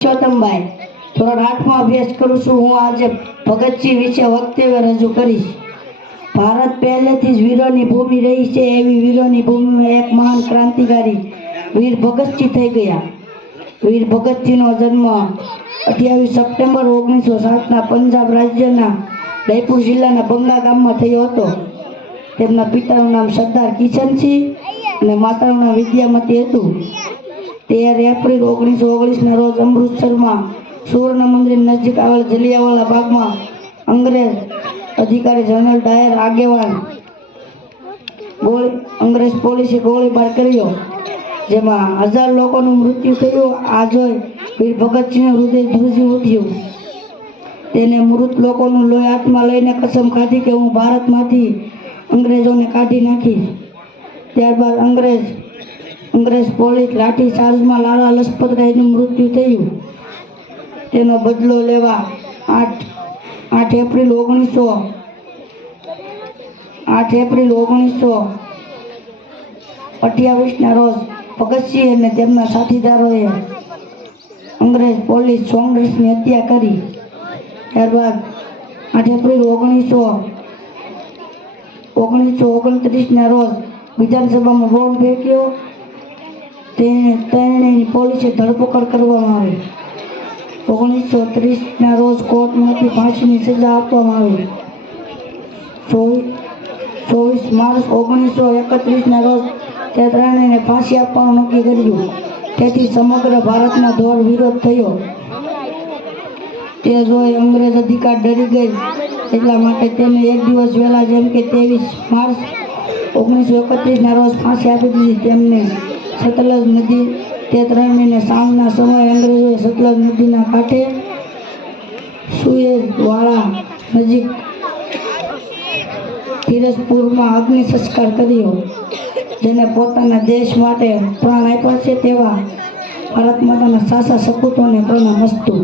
ચોતમભાઈ ધોરણ 8માં અભ્યાસ કરું છું। હું આજે ભગતસિંહ વિશે વક્તવ્ય રજૂ કરીશ। ભારત પહેલેથી જ વીરોની ભૂમિ રહી છે। એવી વીરોની ભૂમિમાં એક મહાન ક્રાંતિકારી વીર ભગતસિંહ થઈ ગયા। વીર ભગતસિંહનો જન્મ 28 સપ્ટેમ્બર 1907ના પંજાબ રાજ્યના રાયપુર જિલ્લાના બંગા ગામમાં થયો હતો। તેમના પિતાનું નામ સરદાર કિશનસિંહ અને માતાનું નામ વિદ્યામતી હતું। 13 એપ્રિલ 1919ના રોજ અમૃતસરમાં સુવર્ણ મંદિર નજીક આવેલ જલિયાવાલા બાગમાં અંગ્રેજ અધિકારી જનરલ ડાયર આગેવાન અંગ્રેજ પોલીસે ગોળીબાર કર્યો, જેમાં 1000 લોકોનું મૃત્યુ થયું। આ જોઈ વીર ભગતસિંહનું હૃદય ધ્રુજી ઉઠ્યું। તેને મૃત લોકોનું લોહી હાથમાં લઈને કસમ ખાધી કે હું ભારતમાંથી અંગ્રેજોને કાઢી નાખીશ। ત્યારબાદ અંગ્રેજ પોલીસ લાઠી ચાર્જમાં લાલા લજપત રાયનું મૃત્યુ થયું। તેનો બદલો લેવા 8 એપ્રિલ 1928ના રોજ ભગતસિંહ અને તેમના સાથીદારોએ અંગ્રેજ પોલીસ સોંગર્સની હત્યા કરી। ત્યારબાદ 8 એપ્રિલ 1929ના રોજ વિધાનસભામાં બોમ્બ ફેંક્યો। ત્રણેયની પોલીસે ધરપકડ કરવામાં આવી। 1930ના રોજ કોર્ટમાંથી ફાંસીની સજા આપવામાં આવી। 24 માર્ચ 1931ના રોજ તે ત્રણેયને ફાંસી આપવાનું નક્કી કર્યું। તેથી સમગ્ર ભારતમાં ઘોર વિરોધ થયો। તે જોઈ અંગ્રેજ અધિકારી ડરી ગઈ, એટલા માટે તેને એક દિવસ વહેલા જેમ કે 23 માર્ચ 1931ના રોજ ફાંસી આપી દીધી। તેમને સતલજ નદી તે ત્રણેયને સાંજના સમયે અંગ્રેજોએ સતલજ નદીના કાંઠે સુએઝ વાળા નજીક ફિરોઝપુરમાં અગ્નિ સંસ્કાર કર્યો। જેને પોતાના દેશ માટે પ્રાણ આપ્યા છે તેવા ભારત માતાના સાચા સપૂતોને પ્રણામ અસ્તુ।